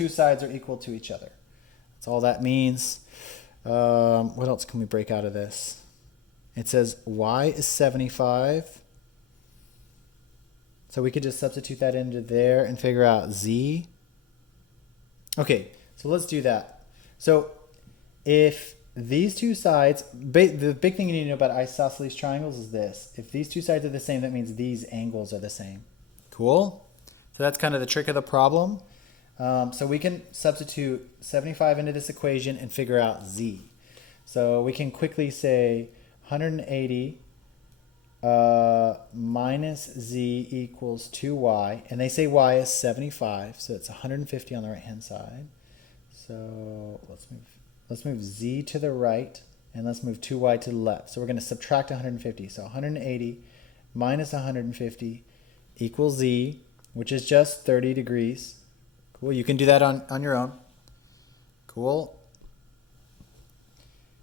two sides are equal to each other. That's all that means. What else can we break out of this? It says y is 75. So we could just substitute that into there and figure out z. Okay, so let's do that. So if these two sides, the big thing you need to know about isosceles triangles is this. If these two sides are the same, that means these angles are the same. Cool? So that's kind of the trick of the problem. So we can substitute 75 into this equation and figure out z. So we can quickly say 180 minus z equals 2y. And they say y is 75, so it's 150 on the right-hand side. So let's move z to the right, and let's move 2y to the left. So we're going to subtract 150. So 180 minus 150 equals z, which is just 30 degrees. Cool. You can do that on your own. Cool.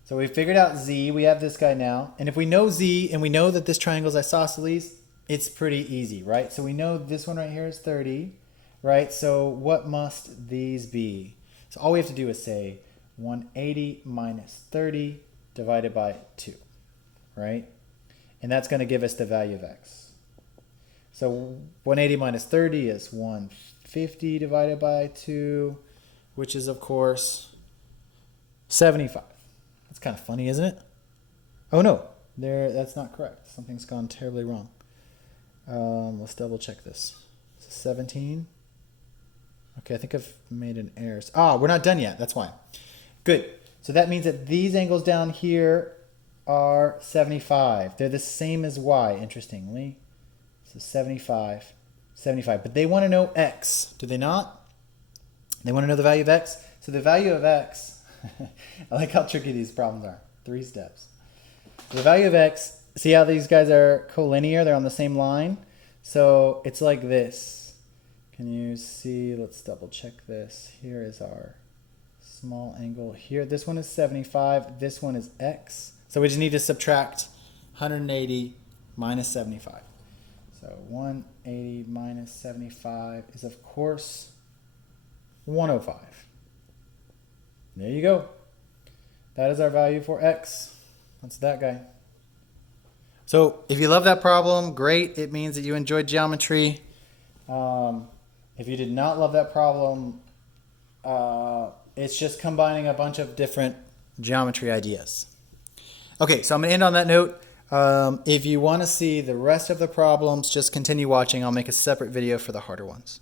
So we figured out z. We have this guy now. And if we know z and we know that this triangle is isosceles, it's pretty easy, right? So we know this one right here is 30, right? So what must these be? So all we have to do is say 180 minus 30 divided by 2, right? And that's going to give us the value of x. So 180 minus 30 is 150 divided by 2, which is, of course, 75. That's kind of funny, isn't it? Oh, no, that's not correct. Something's gone terribly wrong. Let's double check this. 17. Okay, I think I've made an error. We're not done yet. That's why. Good. So that means that these angles down here are 75. They're the same as y, interestingly. So 75. But they want to know x, do they not? They want to know the value of x. So the value of x, I like how tricky these problems are. 3 steps. The value of x, see how these guys are collinear? They're on the same line. So it's like this. Can you see? Let's double check this. Here is our small angle here. This one is 75. This one is x. So we just need to subtract 180 minus 75. So 180 minus 75 is, of course, 105. There you go. That is our value for x. That's that guy. So if you love that problem, great. It means that you enjoyed geometry. If you did not love that problem, it's just combining a bunch of different geometry ideas. Okay, so I'm going to end on that note. If you want to see the rest of the problems, just continue watching. I'll make a separate video for the harder ones.